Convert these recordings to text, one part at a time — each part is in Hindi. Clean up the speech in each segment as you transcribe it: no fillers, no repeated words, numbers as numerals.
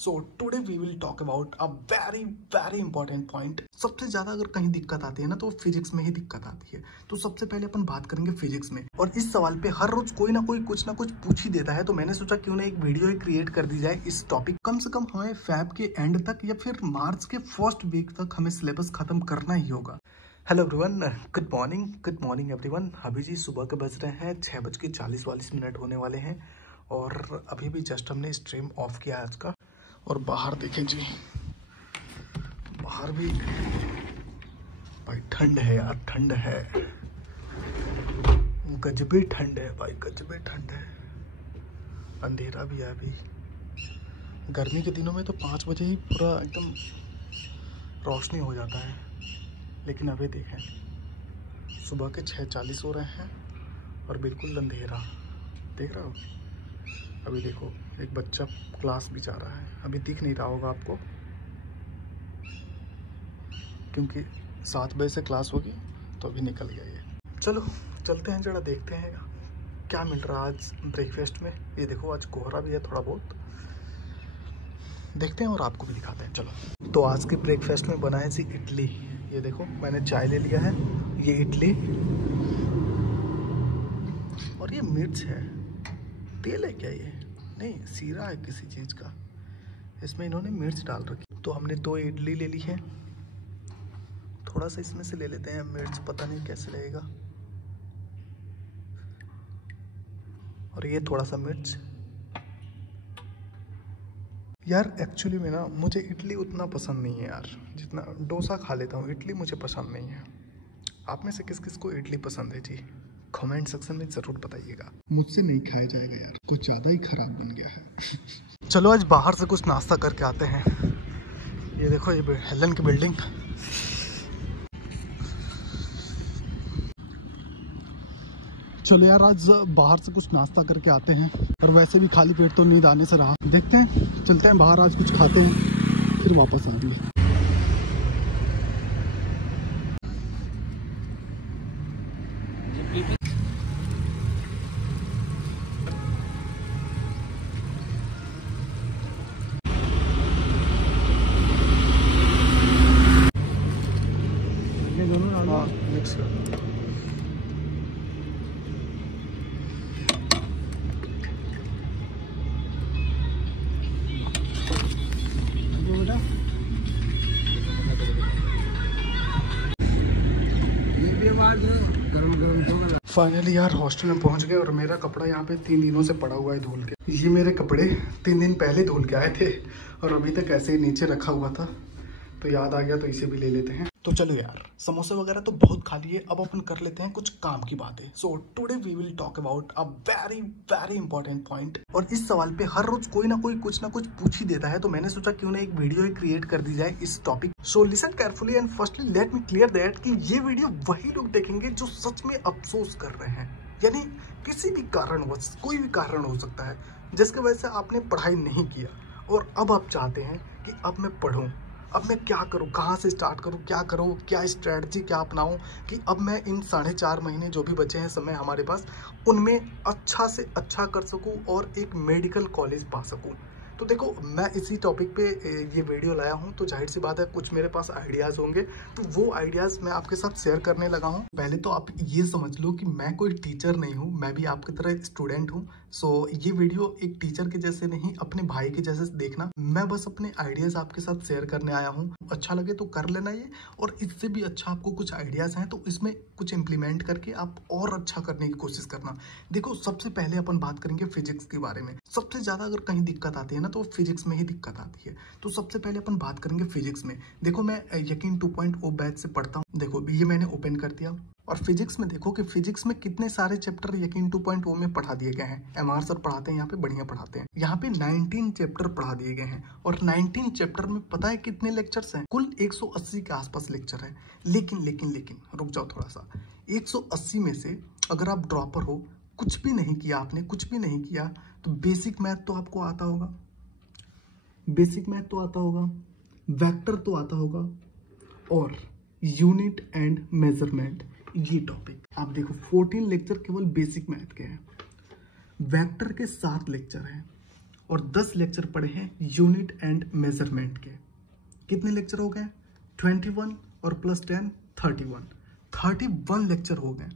So today we will talk about a very very important point. सबसे ज्यादा अगर कहीं दिक्कत आती है ना तो फिजिक्स में ही दिक्कत आती है। तो सबसे पहले अपन बात करेंगे फिजिक्स में, और इस सवाल पे हर रोज कोई ना कोई कुछ ना कुछ पूछ ही देता है। तो मैंने सोचा क्यों ना एक वीडियो क्रिएट कर दी जाए इस टॉपिक। कम से कम हमें फैब के एंड तक या फिर मार्च के फर्स्ट वीक तक हमें सिलेबस खत्म करना ही होगा। Hello everyone, good morning everyone. अभी जी सुबह के बज रहे हैं 6:40 होने वाले हैं, और अभी भी जस्ट हमने स्ट्रीम ऑफ किया आज का। और बाहर देखें जी, बाहर भी भाई ठंड है यार, ठंड है, गजबे ठंड है भाई, गजबे ठंड है। अंधेरा भी है अभी। गर्मी के दिनों में तो 5 बजे ही पूरा एकदम रोशनी हो जाता है, लेकिन अभी देखें सुबह के 6:40 हो रहे हैं और बिल्कुल अंधेरा। देख रहे हो? अभी देखो एक बच्चा क्लास भी जा रहा है। अभी दिख नहीं रहा होगा आपको, क्योंकि 7 बजे से क्लास होगी, तो अभी निकल गया ये। चलो चलते हैं, जरा देखते हैं क्या मिल रहा है आज ब्रेकफास्ट में। ये देखो आज कोहरा भी है थोड़ा बहुत, देखते हैं और आपको भी दिखाते हैं। चलो, तो आज के ब्रेकफास्ट में बना है जी इडली। ये देखो मैंने चाय ले लिया है, ये इडली, और ये मिर्च है। तेल है क्या ये? नहीं, सीरा है किसी चीज़ का, इसमें इन्होंने मिर्च डाल रखी। तो हमने 2 इडली ले ली है, थोड़ा सा इसमें से ले लेते हैं मिर्च, पता नहीं कैसे लगेगा। और ये थोड़ा सा मिर्च। यार एक्चुअली में ना मुझे इडली उतना पसंद नहीं है यार, जितना डोसा खा लेता हूँ, इडली मुझे पसंद नहीं है। आप में से किस किस को इडली पसंद है जी? कमेंट सेक्शन में ज़रूर बताइएगा। मुझसे नहीं खाया जाएगा यार, कुछ ज़्यादा ही खराब बन गया है। चलो आज बाहर से कुछ नाश्ता करके आते हैं। ये देखो ये हेलन की बिल्डिंग। चलो यार आज बाहर से कुछ नाश्ता करके आते हैं, और वैसे भी खाली पेट तो नींद आने से रहा। देखते हैं, चलते हैं बाहर, आज कुछ खाते हैं फिर वापस आ रही है। हाँ मिक्स कर। फाइनली यार हॉस्टल में पहुंच गए, और मेरा कपड़ा यहाँ पे 3 दिनों से पड़ा हुआ है धुल के। ये मेरे कपड़े 3 दिन पहले धुल के आए थे, और अभी तक ऐसे ही नीचे रखा हुआ था, तो याद आ गया तो इसे भी ले लेते हैं। तो चलो यार, समोसे वगैरह तो बहुत खा लिए, अब अपन कर लेते हैं कुछ काम की बातें। So today we will talk about a very very important point. और इस सवाल पे हर रोज कोई ना कोई कुछ ना कुछ पूछ ही देता है, तो मैंने सोचा क्यों ना एक वीडियो क्रिएट कर दी जाए इस topic. So listen carefully and firstly let me clear that कि ये वीडियो वही लोग देखेंगे जो सच में अफसोस कर रहे हैं, यानी किसी भी कारणवश, कोई भी कारण हो सकता है जिसकी वजह से आपने पढ़ाई नहीं किया, और अब आप चाहते हैं कि अब मैं पढूं, अब मैं क्या करूं, कहाँ से स्टार्ट करूं, क्या करूं, क्या स्ट्रेटजी क्या अपनाऊं कि अब मैं इन 4.5 महीने जो भी बचे हैं समय हमारे पास, उनमें अच्छा से अच्छा कर सकूं और एक मेडिकल कॉलेज पा सकूं। तो देखो मैं इसी टॉपिक पे ये वीडियो लाया हूं, तो जाहिर सी बात है कुछ मेरे पास आइडियाज़ होंगे, तो वो आइडियाज़ मैं आपके साथ शेयर करने लगा हूं। पहले तो आप ये समझ लो कि मैं कोई टीचर नहीं हूं, मैं भी आपकी तरह स्टूडेंट हूं। सो ये वीडियो एक टीचर के जैसे नहीं, अपने भाई के जैसे देखना। मैं बस अपने आइडियाज़ आपके साथ शेयर करने आया हूँ, अच्छा लगे तो कर लेना ये, और इससे भी अच्छा आपको कुछ आइडियाज़ हैं तो इसमें कुछ इम्प्लीमेंट करके आप और अच्छा करने की कोशिश करना। देखो सबसे पहले अपन बात करेंगे फिजिक्स के बारे में। सबसे ज़्यादा अगर कहीं दिक्कत आती है ना तो फिजिक्स में ही दिक्कत आती है। तो सबसे पहले अपन बात करेंगे फिजिक्स में। देखो मैं यकीन 2.0 बैच से पढ़ता हूँ। देखो ये मैंने ओपन कर दिया, और फिजिक्स में देखो कि फिजिक्स में कितने सारे चैप्टर यकीन 2.0 में पढ़ा दिए गए हैं। एमआर सर पढ़ाते हैं यहाँ पे, बढ़िया पढ़ाते हैं। यहाँ पे 19 चैप्टर पढ़ा दिए गए हैं, और 19 चैप्टर में पता है कितने लेक्चर्स हैं? कुल 180 के आसपास लेक्चर है। लेकिन रुक जाओ थोड़ा सा, 180 में से अगर आप ड्रॉपर हो, कुछ भी नहीं किया आपने, कुछ भी नहीं किया, तो बेसिक मैथ तो आपको आता होगा, बेसिक मैथ तो आता होगा, वेक्टर तो आता होगा, और यूनिट एंड मेजरमेंट, ये टॉपिक आप देखो 14 लेक्चर केवल बेसिक मैथ के हैं। वेक्टर के 7 लेक्चर हैं, और 10 लेक्चर पढ़े हैं यूनिट एंड मेजरमेंट के। कितने लेक्चर हो गए? 21 और प्लस 10 31 लेक्चर हो गए।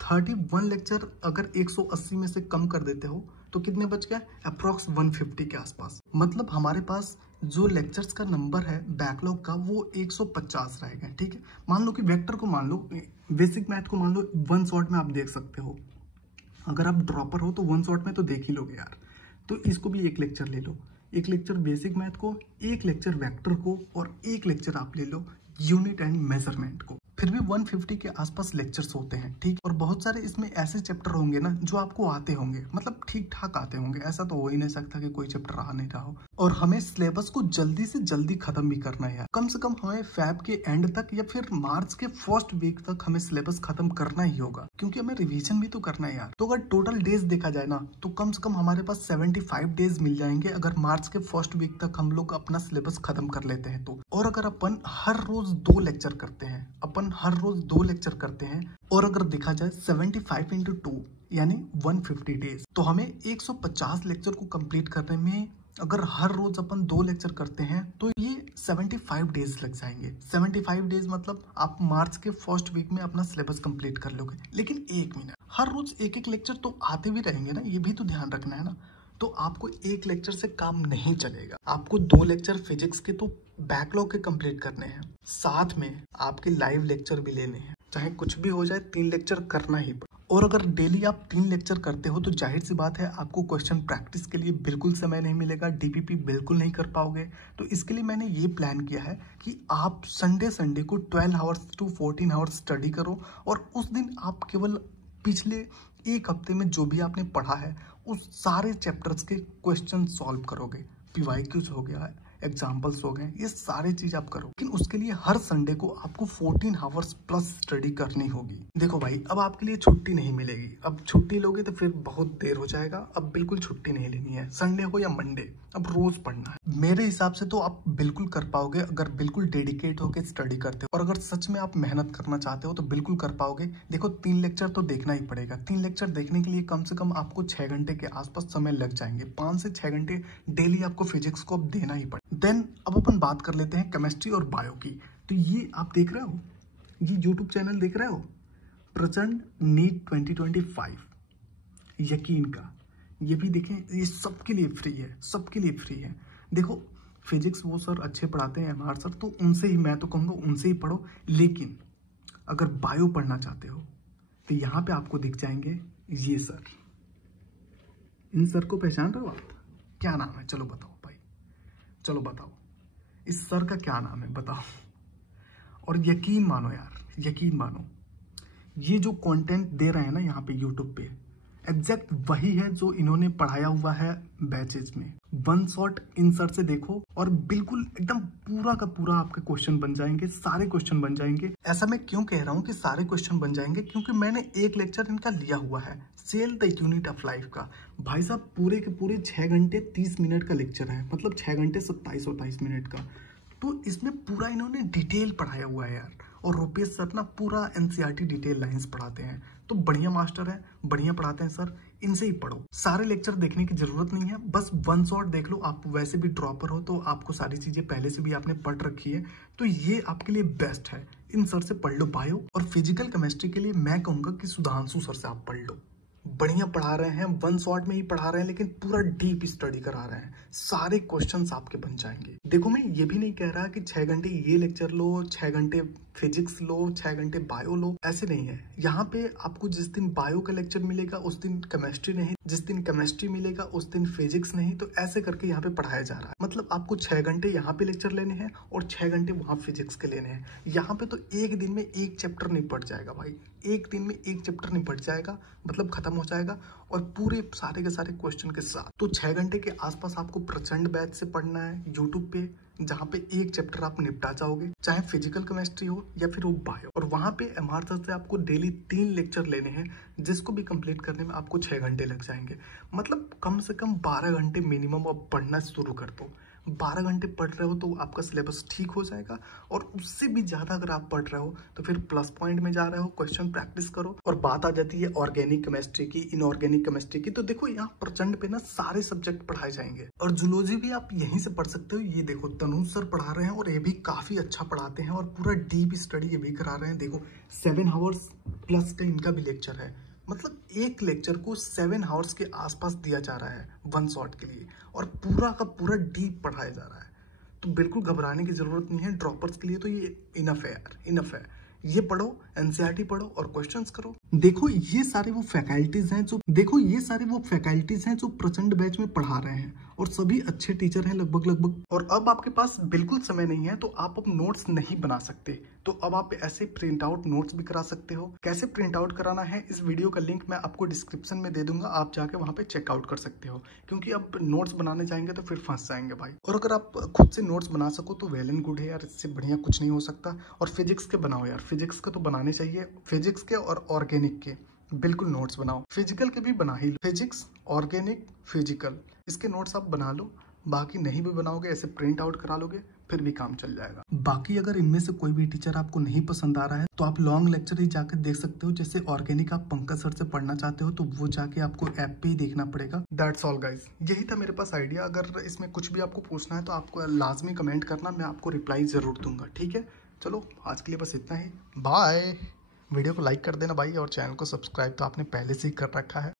31 लेक्चर अगर 180 में से कम कर देते हो तो कितने बच गए? अप्रॉक्स 150 के आसपास। मतलब हमारे पास जो लेक्चर्स का नंबर है बैकलॉग का वो 150 रहेगा। ठीक है, मान लो कि वेक्टर को मान लो, बेसिक मैथ को मान लो 1 शॉट में आप देख सकते हो। अगर आप ड्रॉपर हो तो 1 शॉट में तो देख ही लोगे यार। तो इसको भी एक लेक्चर ले लो, एक लेक्चर बेसिक मैथ को, एक लेक्चर वेक्टर को, और एक लेक्चर आप ले लो यूनिट एंड मेजरमेंट को। फिर भी 150 के आसपास लेक्चर्स होते हैं। ठीक, और बहुत सारे इसमें ऐसे चैप्टर होंगे ना जो आपको आते होंगे, मतलब ठीक ठाक आते होंगे। ऐसा तो हो ही नहीं सकता कि कोई चैप्टर आ नहीं रहा हो। और हमें सिलेबस को जल्दी से जल्दी खत्म भी करना है यार। कम से कम हमें फेब के एंड तक या फिर मार्च के फर्स्ट वीक तक हमें सिलेबस खत्म करना ही होगा, क्योंकि हमें रिविजन भी तो करना है यार। तो अगर टोटल डेज देखा जाए ना तो कम से कम हमारे पास 75 डेज मिल जाएंगे अगर मार्च के फर्स्ट वीक तक हम लोग अपना सिलेबस खत्म कर लेते हैं तो। और अगर अपन हर रोज 2 लेक्चर करते हैं, और अगर देखा जाए 75 इंटू 2 यानी 150 डेज, तो हमें 150 लेक्चर को कंप्लीट करने में अगर हर रोज अपन 2 लेक्चर करते हैं तो ये 75 डेज लग जाएंगे। 75 डेज मतलब आप मार्च के फर्स्ट वीक में अपना सिलेबस कंप्लीट कर लोगे। लेकिन एक मिनट, हर रोज एक लेक्चर तो आते भी रहेंगे ना, ये भी तो ध्यान रखना है ना। तो आपको एक लेक्चर से काम नहीं चलेगा, आपको 2 लेक्चर फिजिक्स के तो बैकलॉग के कंप्लीट करने हैं, साथ में आपके लाइव लेक्चर भी लेने हैं। चाहे कुछ भी हो जाए 3 लेक्चर करना ही पड़े। और अगर डेली आप 3 लेक्चर करते हो तो जाहिर सी बात है आपको क्वेश्चन प्रैक्टिस के लिए बिल्कुल समय नहीं मिलेगा, डीपीपी बिल्कुल नहीं कर पाओगे। तो इसके लिए मैंने ये प्लान किया है कि आप संडे को 12 आवर्स टू 14 आवर्स स्टडी करो, और उस दिन आप केवल पिछले एक हफ्ते में जो भी आपने पढ़ा है उस सारे चैप्टर्स के क्वेश्चन सॉल्व करोगे। पीवाईक्यूज हो गया, एग्जाम्पल्स हो गए, ये सारी चीज आप करो। लेकिन उसके लिए हर संडे को आपको 14 आवर्स प्लस स्टडी करनी होगी। देखो भाई, अब आपके लिए छुट्टी नहीं मिलेगी। अब छुट्टी लोगे तो फिर बहुत देर हो जाएगा। अब बिल्कुल छुट्टी नहीं लेनी है, संडे हो या मंडे, अब रोज पढ़ना है। मेरे हिसाब से तो आप बिल्कुल कर पाओगे अगर बिल्कुल डेडिकेट होकर स्टडी करते हो, और अगर सच में आप मेहनत करना चाहते हो तो बिल्कुल कर पाओगे। देखो 3 लेक्चर तो देखना ही पड़ेगा। 3 लेक्चर देखने के लिए कम से कम आपको 6 घंटे के आसपास समय लग जाएंगे। 5 से 6 घंटे डेली आपको फिजिक्स को अब देना ही पड़ेगा। देन अब अपन बात कर लेते हैं केमिस्ट्री और बायो की। तो ये आप देख रहे हो, ये यूट्यूब चैनल देख रहे हो, प्रचंड नीट 2025 यकीन का, ये भी देखें, ये सबके लिए फ्री है, सबके लिए फ्री है। देखो फिजिक्स वो सर अच्छे पढ़ाते हैं, एमआर सर, तो उनसे ही मैं तो कहूँगा उनसे ही पढ़ो। लेकिन अगर बायो पढ़ना चाहते हो तो यहाँ पे आपको दिख जाएंगे ये सर। इन सर को पहचान रहे हो आप? क्या नाम है? चलो बताओ भाई, चलो बताओ, इस सर का क्या नाम है बताओ। और यकीन मानो यार, यकीन मानो, ये जो कंटेंट दे रहे हैं ना यहाँ पे यूट्यूब पे, एग्जैक्ट वही है जो इन्होंने पढ़ाया हुआ है बैचेज में। 1 शॉट इन सर से देखो और बिल्कुल एकदम पूरा का पूरा आपके क्वेश्चन बन जाएंगे, सारे क्वेश्चन बन जाएंगे। ऐसा मैं क्यों कह रहा हूँ कि सारे क्वेश्चन बन जाएंगे, क्योंकि मैंने एक लेक्चर इनका लिया हुआ है, cell the unit of life का। भाई साहब पूरे के पूरे 6 घंटे 30 मिनट का लेक्चर है, मतलब 6 घंटे 27-28 मिनट का। तो इसमें पूरा इन्होंने डिटेल पढ़ाया हुआ है यार। और रुपेश सर ना पूरा एनसीईआरटी डिटेल लाइंस पढ़ाते हैं, तो बढ़िया मास्टर है, बढ़िया पढ़ाते हैं सर, इनसे ही पढ़ो। सारे लेक्चर देखने की जरूरत नहीं है, बस 1 शॉट देख लो। आप वैसे भी ड्रॉपर हो तो आपको सारी चीजें पहले से भी आपने पढ़ रखी है, तो ये आपके लिए बेस्ट है। इन सर से पढ़ लो बायो। और फिजिकल केमिस्ट्री के लिए मैं कहूंगा कि सुधांशु सर से आप पढ़ लो, बढ़िया पढ़ा रहे हैं, 1 शॉट में ही पढ़ा रहे हैं, लेकिन पूरा डीप स्टडी करा रहे हैं, सारे क्वेश्चंस आपके बन जाएंगे। देखो मैं ये भी नहीं कह रहा कि 6 घंटे ये लेक्चर लो, 6 घंटे फिजिक्स लो, 6 घंटे बायो लो, ऐसे नहीं है। यहाँ पे आपको जिस दिन बायो का लेक्चर मिलेगा उस दिन केमिस्ट्री नहीं, जिस दिन केमिस्ट्री मिलेगा उस दिन फिजिक्स नहीं, तो ऐसे करके यहाँ पे पढ़ाया जा रहा है। मतलब आपको 6 घंटे यहाँ पे लेक्चर लेने हैं और 6 घंटे वहाँ फिजिक्स के लेने हैं। यहाँ पे तो एक दिन में एक चैप्टर निपट जाएगा भाई, एक दिन में एक चैप्टर निपट जाएगा, मतलब खत्म हो जाएगा, और पूरे सारे के सारे क्वेश्चन के साथ। तो 6 घंटे के आसपास आपको प्रचंड बैच से पढ़ना है यूट्यूब पे, जहाँ पे एक चैप्टर आप निपटा जाओगे, चाहे फिजिकल केमिस्ट्री हो या फिर वो बायो। और वहाँ पे एमआर सर से आपको डेली 3 लेक्चर लेने हैं, जिसको भी कंप्लीट करने में आपको 6 घंटे लग जाएंगे। मतलब कम से कम 12 घंटे मिनिमम आप पढ़ना शुरू कर दो। 12 घंटे पढ़ रहे हो तो आपका सिलेबस ठीक हो जाएगा, और उससे भी ज़्यादा अगर आप पढ़ रहे हो तो फिर प्लस पॉइंट में जा रहे हो, क्वेश्चन प्रैक्टिस करो। और बात आ जाती है ऑर्गेनिक केमिस्ट्री की, इनऑर्गेनिक केमिस्ट्री की, तो देखो यहाँ प्रचंड पे ना सारे सब्जेक्ट पढ़ाए जाएंगे, और जूलॉजी भी आप यहीं से पढ़ सकते हो। ये देखो तनुज सर पढ़ा रहे हैं और ये भी काफी अच्छा पढ़ाते हैं, और पूरा डीप स्टडी ये भी करा रहे हैं। देखो 7 आवर्स प्लस का इनका भी लेक्चर है, मतलब एक लेक्चर को 7 आवर्स के आसपास दिया जा रहा है 1 शॉट के लिए, और पूरा का पूरा डीप पढ़ाया जा रहा है। तो बिल्कुल घबराने की जरूरत नहीं है, ड्रॉपर्स के लिए तो ये इनफ है यार, इनफ है। ये पढ़ो, एनसीईआरटी पढ़ो और क्वेश्चंस करो। देखो ये सारे वो फैकल्टीज हैं जो प्रचंड बैच में पढ़ा रहे हैं, और सभी अच्छे टीचर हैं लगभग। और अब आपके पास बिल्कुल समय नहीं है तो आप अब नोट्स नहीं बना सकते, तो अब आप ऐसे प्रिंट आउट नोट्स भी करा सकते हो। कैसे प्रिंट आउट कराना है इस वीडियो का लिंक मैं आपको डिस्क्रिप्शन में दे दूंगा, आप जाके वहां पे चेकआउट कर सकते हो, क्योंकि अब नोट्स बनाने जाएंगे तो फिर फंस जाएंगे भाई। और अगर आप खुद से नोट्स बना सको तो वेल एंड गुड है यार, इससे बढ़िया कुछ नहीं हो सकता। और फिजिक्स के बनाओ यार, फिजिक्स के तो बनाने चाहिए, फिजिक्स के और ऑर्गेनिक के बिल्कुल नोट्स बनाओ। फिजिकल के भी बना ही लो, फिजिक्स, ऑर्गेनिक, फिजिकल, इसके नोट्स आप बना लो। बाकी नहीं भी बनाओगे, ऐसे प्रिंट आउट करा लोगे, फिर भी काम चल जाएगा। बाकी अगर इनमें से कोई भी टीचर आपको नहीं पसंद आ रहा है तो आप लॉन्ग लेक्चर ही जाकर देख सकते हो। जैसे ऑर्गेनिक आप पंकज सर से पढ़ना चाहते हो तो वो जाके आपको ऐप पे ही देखना पड़ेगा। दैट्स ऑल गाइज, यही था मेरे पास आइडिया। अगर इसमें कुछ भी आपको पूछना है तो आपको लाजमी कमेंट करना, मैं आपको रिप्लाई जरूर दूंगा, ठीक है। चलो आज के लिए बस इतना ही, बाय। वीडियो को लाइक कर देना भाई, और चैनल को सब्सक्राइब तो आपने पहले से ही कर रखा है।